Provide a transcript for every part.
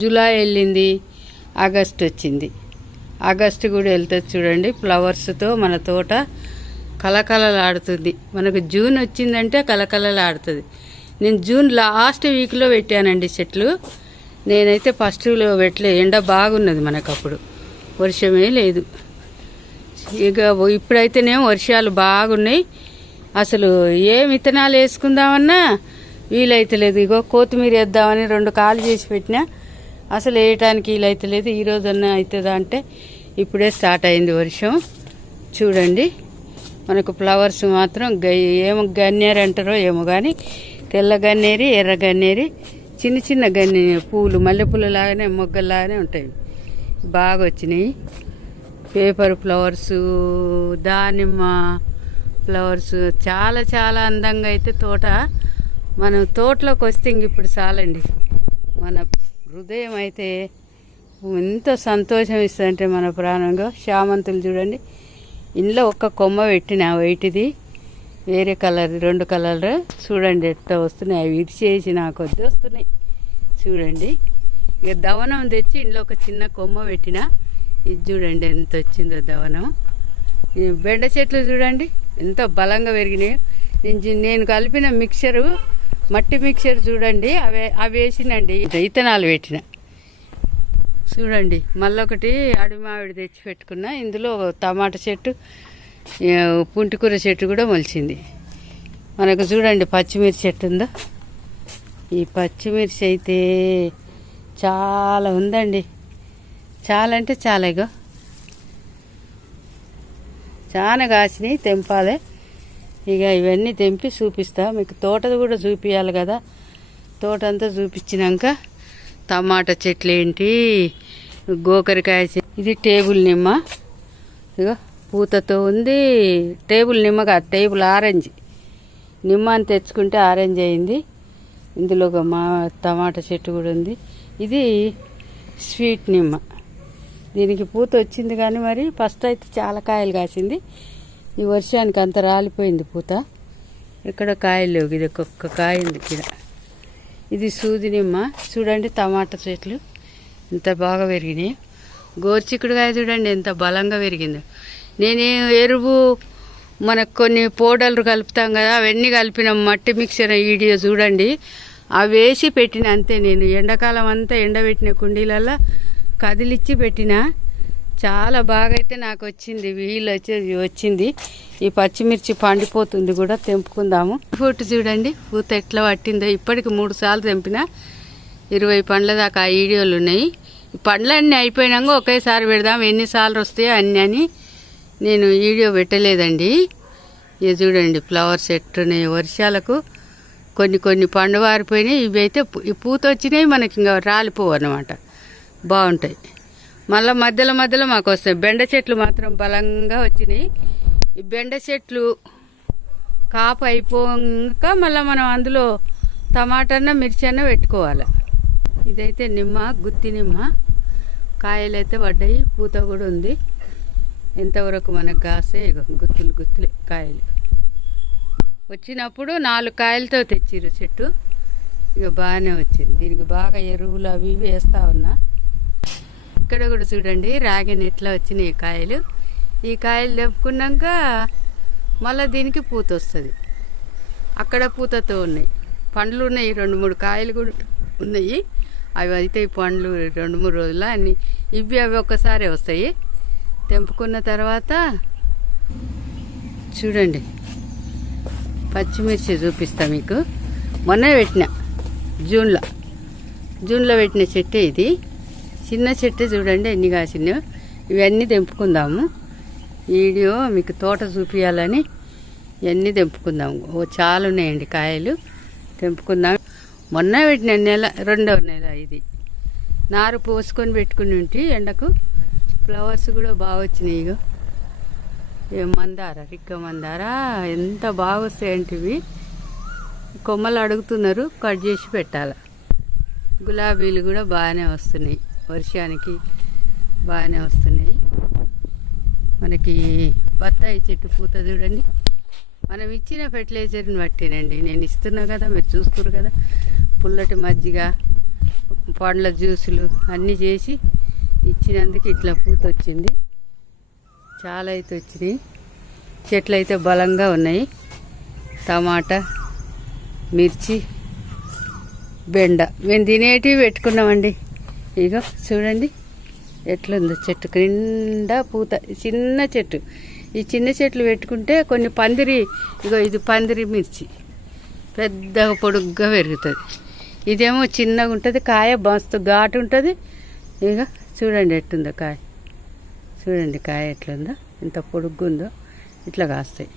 July వెళ్ళింది August వచ్చింది. August కూడా వెళ్తుంది చూడండి ఫ్లవర్స్తో మన తోట కలకలలాడుతుంది మనకు జూన్ వచ్చిందంటే కలకలలాడుతుంది నేను జూన్ లాస్ట్ వీక్లో పెట్టానండి చెట్లు. నేనైతే ఫస్ట్లో పెట్టలే ఎండ బాగున్నది మనకు అప్పుడు వర్షమే లేదు. ఇక ఇప్పుడైతేనేమో వర్షాలు బాగున్నాయి. అసలు ఏ విత్తనాలు వేసుకుందామన్నా వీలైతలేదు. ఇగో కొత్తిమీర వేద్దామని రెండు కాలు చేసి పెట్టినా. అసలు వేయటానికి వీలైతలేదు ఈ రోజన్నా అవుతుందా అంటే ఇప్పుడే స్టార్ట్ అయింది వర్షం. చూడండి. మనకు ఫ్లవర్స్ మాత్రం గ ఏమో గన్నేరు అంటారో ఏమో కానీ తెల్ల గన్నేరి ఎర్ర గన్నేరి చిన్న చిన్న గన్ని పూలు మల్లెపూల లాగానే మొగ్గల్లాగానే ఉంటాయి. బాగా వచ్చినాయి. పేపర్ ఫ్లవర్స్ దానిమ్మ ఫ్లవర్స్ చాలా చాలా అందంగా అయితే తోట మనం తోటలోకి వస్తే ఇంక ఇప్పుడు చాలండి. మన హృదయం అయితే ఎంత సంతోషం ఇస్తుందంటే మన ప్రాణంగా. శామంతులు చూడండి. ఇంట్లో ఒక్క కొమ్మ పెట్టిన వైట్ది వేరే కలర్ రెండు కలర్ చూడండి ఎట్లా వస్తున్నాయి. అవి ఇడిచేసి నాకు వద్దు వస్తున్నాయి. చూడండి. ఇక దవనం తెచ్చి ఇంట్లో ఒక చిన్న కొమ్మ పెట్టిన. ఇది చూడండి ఎంత వచ్చిందో దవనం. బెండ చెట్లు చూడండి. ఎంత బలంగా పెరిగినాయి. నేను నేను కలిపిన మిక్చరు మట్టి మిక్చర్ చూడండి అవి అవి వేసినండి. ఇత్తనాలు పెట్టిన. చూడండి మళ్ళీ ఒకటి అడవి మామిడి తెచ్చి పెట్టుకున్నా. ఇందులో టమాటా చెట్టు పుంటికూర చెట్టు కూడా మొలిచింది. మనకు చూడండి పచ్చిమిర్చి చెట్టు ఉందో? ఈ పచ్చిమిర్చి అయితే చాలా ఉందండి. చాలా అంటే చాలా ఇగో. చాలా కాసినాయి తెంపాలి. ఇక ఇవన్నీ తెంపి చూపిస్తా. మీకు తోటది కూడా చూపించాలి కదా. తోట అంతా చూపించినాక టమాటా చెట్లు ఏంటి గోకరికాయ చె- ఇది టేబుల్ నిమ్మ. ఇగో పూతతో ఉంది. టేబుల్ నిమ్మ కాదు టేబుల్ ఆరెంజ్. నిమ్మ అని తెచ్చుకుంటే ఆరెంజ్ అయింది. ఇందులో ఒక మా టమాటా చెట్టు కూడా ఉంది. ఇది స్వీట్ నిమ్మ. దీనికి పూత వచ్చింది కానీ మరి ఫస్ట్ అయితే చాలా కాయలు కాసింది. ఈ వర్షానికి అంత రాలిపోయింది పూత. ఇక్కడ కాయలు లేవు. ఇది ఒక్కొక్క కాయ ఉంది ఇక్కడ. ఇది సూది నిమ్మ. చూడండి టమాటా చెట్లు. ఇంత బాగా పెరిగినాయి. గోర్చిక్కుడుకాయ చూడండి ఎంత బలంగా పెరిగిందో. నేను ఎరువు మనకు కొన్ని పౌడర్లు కలుపుతాం కదా అవన్నీ కలిపిన. మట్టి మిక్చర్ వీడియో చూడండి. అవి వేసి పెట్టిన అంతే నేను. ఎండాకాలం అంతా ఎండబెట్టిన కుండీలలో కదిలిచ్చి పెట్టిన. చాలా బాగా అయితే నాకు వచ్చింది. వీళ్ళు వచ్చేది వచ్చింది ఈ పచ్చిమిర్చి పండిపోతుంది కూడా తెంపుకుందాము. ఫ్రూట్ చూడండి పూత ఎట్లా పట్టిందో. ఇప్పటికి మూడు సార్లు తెంపిన ఇరవై పండ్ల దాకా ఆ వీడియోలు ఉన్నాయి. ఈ పండ్లన్నీ అయిపోయినాక ఒకేసారి పెడదాం ఎన్నిసార్లు వస్తాయో అన్నీ అని నేను వీడియో పెట్టలేదండి. ఇది చూడండి ఫ్లవర్స్ ఎట్టున్నాయి వర్షాలకు కొన్ని కొన్ని పండు వారిపోయినాయి. ఇవి అయితే ఈ పూత వచ్చినాయి మనకి ఇంకా రాలిపోవు అన్నమాట. బాగుంటాయి. మళ్ళీ మధ్యలో మధ్యలో మాకు వస్తాయి. బెండ చెట్లు మాత్రం బలంగా వచ్చినాయి. ఈ బెండ చెట్లు కాపు అయిపోక మళ్ళీ మనం అందులో టమాటాన మిర్చి అన్న పెట్టుకోవాలి. ఇదైతే నిమ్మ గుత్తి నిమ్మ. కాయలు అయితే పడ్డాయి. పూత కూడా ఉంది. ఎంతవరకు మనకు కాసే ఇగో గుత్తులు గుత్తులే కాయలు. వచ్చినప్పుడు నాలుగు కాయలతో తెచ్చిర్రు చెట్టు. ఇక బాగానే వచ్చింది. దీనికి బాగా ఎరువులు అవి ఇవి వేస్తా ఉన్నా. ఇక్కడ కూడా చూడండి రాగిన ఎట్లా వచ్చినాయి కాయలు. ఈ కాయలు తెంపుకున్నాక మళ్ళీ దీనికి పూత వస్తుంది. అక్కడ పూతతో ఉన్నాయి. పండ్లు ఉన్నాయి. రెండు మూడు కాయలు కూడా ఉన్నాయి. అవి అయితే పండ్లు రెండు మూడు రోజుల అన్ని ఇవి అవి ఒక్కసారి వస్తాయి. తెంపుకున్న తర్వాత చూడండి. పచ్చిమిర్చి చూపిస్తా మీకు. మొన్న పెట్టిన. జూన్లో. జూన్లో పెట్టిన చెట్టే ఇది. చిన్న చెట్టు చూడండి ఎన్ని కాసినాయో. ఇవన్నీ తెంపుకుందాము. వీడియో మీకు తోట చూపించాలని ఇవన్నీ తెంపుకుందాము. ఓ చాలా ఉన్నాయండి కాయలు. తెంపుకుందాం. మొన్న పెట్టిన నెల రెండవ నెల ఇది. నారు పోసుకొని పెట్టుకుని ఉంటే ఎండకు ఫ్లవర్స్ కూడా బాగా వచ్చినాయి ఇగో. మందార రిక్క మందార ఎంత బాగా వస్తాయంటివి కొమ్మలు అడుగుతున్నారు కట్ చేసి పెట్టాలి. గులాబీలు కూడా బాగానే వస్తున్నాయి. వర్షానికి బాగానే వస్తున్నాయి. మనకి బత్తాయి చెట్టు పూత చూడండి. మనం ఇచ్చిన ఫెర్టిలైజర్ని బట్టేనండి. నేను ఇస్తున్నా కదా మీరు చూస్తున్నారు కదా. పుల్లటి మజ్జిగ పండ్ల జ్యూసులు అన్నీ చేసి ఇచ్చినందుకు ఇట్లా పూత వచ్చింది. చాలా అయితే వచ్చినాయి. చెట్లు అయితే బలంగా ఉన్నాయి. టమాటా మిర్చి బెండ. మేము తినేటివి పెట్టుకున్నామండి. ఇగో చూడండి ఎట్లుందో చెట్టు క్రింద పూత చిన్న చెట్టు. ఈ చిన్న చెట్లు పెట్టుకుంటే కొన్ని పందిరి ఇగో ఇది పందిరి మిర్చి. పెద్దగా పొడుగ్గా పెరుగుతుంది. ఇదేమో చిన్నగా ఉంటుంది కాయ మస్తు ఘాటు ఉంటుంది. ఇక చూడండి ఎట్టుందో కాయ. చూడండి కాయ ఎట్లుందో ఇంత పొడుగ్గుందో ఇట్లా కాస్తాయి.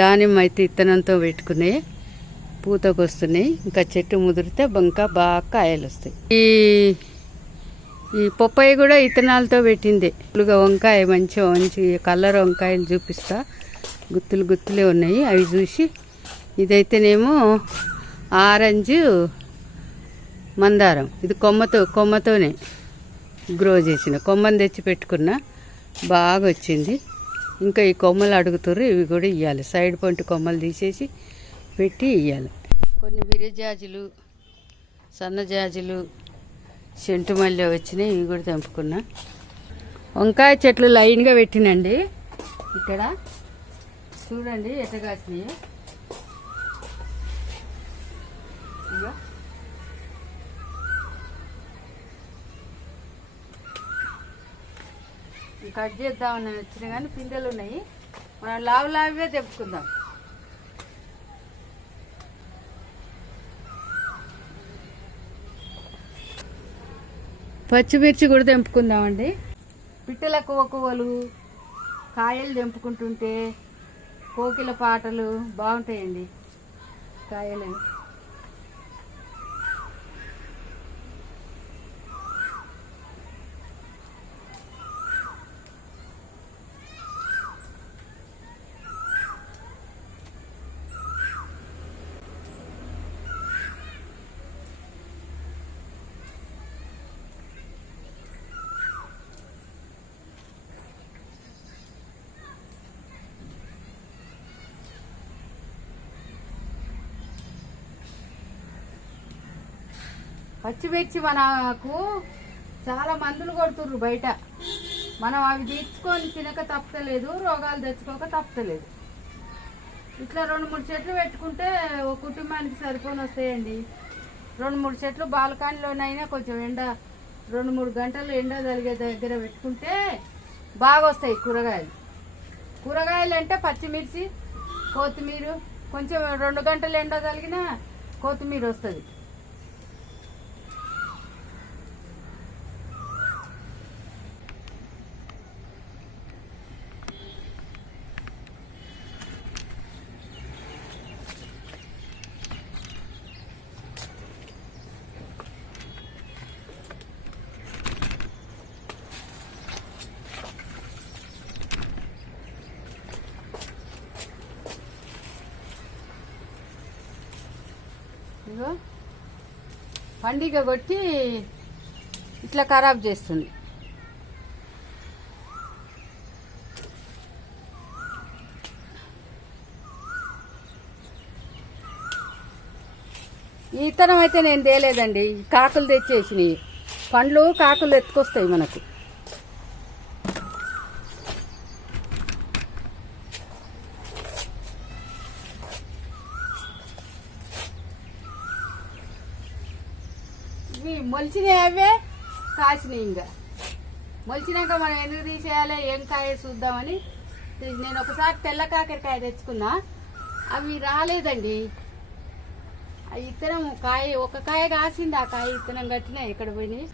దానిమ్మ అయితే ఇత్తనంతో పెట్టుకున్నాయి. పూతకు వస్తున్నాయి ఇంకా చెట్టు ముదిరితే ఇంకా బాగా కాయలు వస్తాయి. ఈ ఈ పొప్పాయి కూడా ఇత్తనాలతో పెట్టింది. ఫుల్గా వంకాయ మంచిగా మంచి కలర్ వంకాయలు చూపిస్తా. గుత్తులు గుత్తులే ఉన్నాయి. అవి చూసి ఇదైతేనేమో ఆరెంజ్ మందారం. ఇది కొమ్మతో కొమ్మతోనే గ్రో చేసిన. కొమ్మని తెచ్చి పెట్టుకున్నా. బాగా వచ్చింది ఇంకా ఈ కొమ్మలు అడుగుతుర్రు ఇవి కూడా ఇవ్వాలి సైడ్ పొంటి కొమ్మలు తీసేసి పెట్టి ఇవ్వాలి కొన్ని విరజాజులు సన్నజాజులు చెంటు మల్లె వచ్చినాయి ఇవి కూడా తెంపుకున్నా. వంకాయ చెట్లు లైన్గా పెట్టినండి. ఇక్కడ చూడండి ఎట్ట కాసినాయి. కట్ చేద్దామని వచ్చినా కానీ పిందెలు ఉన్నాయి. మనం లావు లావే తెప్పుకుందాం పచ్చిమిర్చి కూడా తెంపుకుందామండి. పిట్టల కోకువలు కాయలు తెంపుకుంటుంటే కోకిల పాటలు బాగుంటాయండి. కాయలు. పచ్చిమిర్చి మనకు చాలా మందులు కొడుతుర్రు బయట. మనం అవి తీర్చుకొని తినక తప్పలేదు రోగాలు తెచ్చుకోక తప్పలేదు ఇట్లా రెండు మూడు చెట్లు పెట్టుకుంటే ఒక కుటుంబానికి సరిపోని వస్తాయండి. రెండు మూడు చెట్లు బాల్కనీలోనైనా కొంచెం ఎండ రెండు మూడు గంటలు ఎండ తలిగే దగ్గర పెట్టుకుంటే బాగా వస్తాయి కూరగాయలు. కూరగాయలు అంటే పచ్చిమిర్చి కొత్తిమీర కొంచెం రెండు గంటలు ఎండ తగిలినా కొత్తిమీర వస్తుంది. ఇగో పండిగ కొట్టి ఇట్లా ఖరాబ్ చేస్తుంది. ఈ ఇతనం అయితే నేను తేలేదండి. కాకులు తెచ్చేసినాయి. పండ్లు కాకులు ఎత్తుకొస్తాయి మనకు. ఇవి మొలిచినాయి అవే కాసినాయి ఇంకా. మొలిచినాక మనం ఎందుకు తీసేయాలి ఏం కాయ చూద్దామని నేను ఒకసారి తెల్ల కాకరకాయ తెచ్చుకున్నా. అవి రాలేదండి. ఆ ఇత్తనం కాయ ఒక కాయ కాసింది ఆ కాయ ఇత్తనం కట్టినా ఎక్కడ పోయినాయి?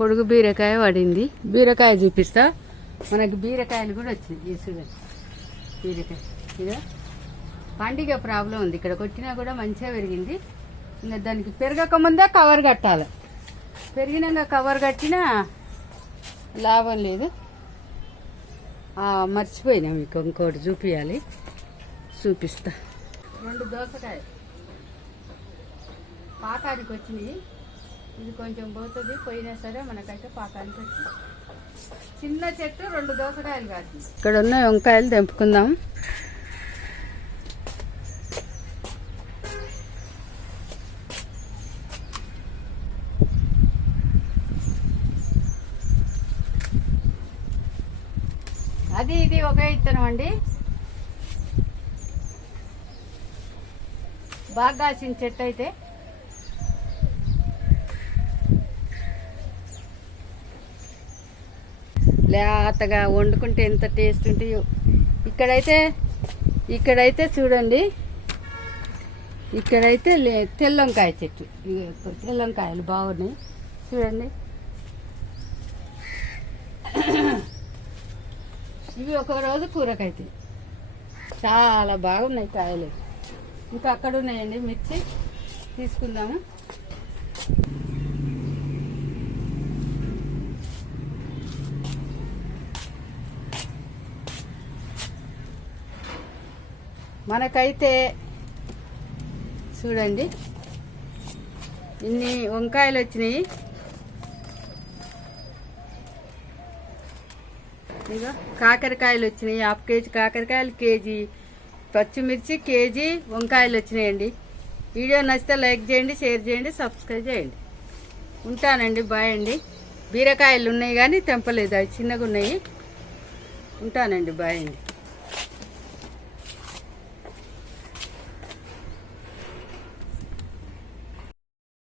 పొడుగు బీరకాయ పడింది. బీరకాయ చూపిస్తా. మనకి బీరకాయలు కూడా వచ్చినాయి. ఈ చూడండి. బీరకాయ. ఇదో. పండుగ ప్రాబ్లం ఉంది. ఇక్కడ కొట్టినా కూడా మంచిగా పెరిగింది. ఇంకా దానికి పెరగక ముందే కవర్ కట్టాలి. పెరిగినాక కవర్ కట్టినా లాభం లేదు. మర్చిపోయినా మీకు ఇంకోటి చూపించాలి చూపిస్తా. రెండు దోసకాయ పాకానికి వచ్చినాయి. ఇది కొంచెం పోతుంది. పోయినా సరే మనకైతే పాకానికి వచ్చింది. చిన్న చెట్టు రెండు దోసకాయలు కాదు. ఇక్కడ ఉన్న వంకాయలు తెంపుకుందాం. అది ఇది ఒకే ఇత్తనం అండి. బాగా కాసిన చెట్టు అయితే. లేతగా వండుకుంటే ఎంత టేస్ట్ ఉంటాయో. ఇక్కడైతే ఇక్కడైతే చూడండి. ఇక్కడైతే లే తెల్లంకాయ చెట్టు. తెల్లంకాయలు బాగున్నాయి. చూడండి. ఇవి ఒక రోజు కూరకైతే. చాలా బాగున్నాయి కాయలు. ఇంకా అక్కడ ఉన్నాయండి మిర్చి. తీసుకుందాము. మనకైతే చూడండి. ఇన్ని వంకాయలు వచ్చినాయి. కాకరకాయలు వచ్చినాయి హాఫ్ కేజీ కాకరకాయలు కేజీ పచ్చిమిర్చి కేజీ వంకాయలు వచ్చినాయండి. వీడియో నచ్చితే లైక్ చేయండి షేర్ చేయండి సబ్స్క్రైబ్ చేయండి. ఉంటానండి బాయ్ అండి. బీరకాయలు ఉన్నాయి కానీ తెంపలేదు అవి చిన్నగా ఉన్నాయి ఉంటానండి బాయ్ అండి.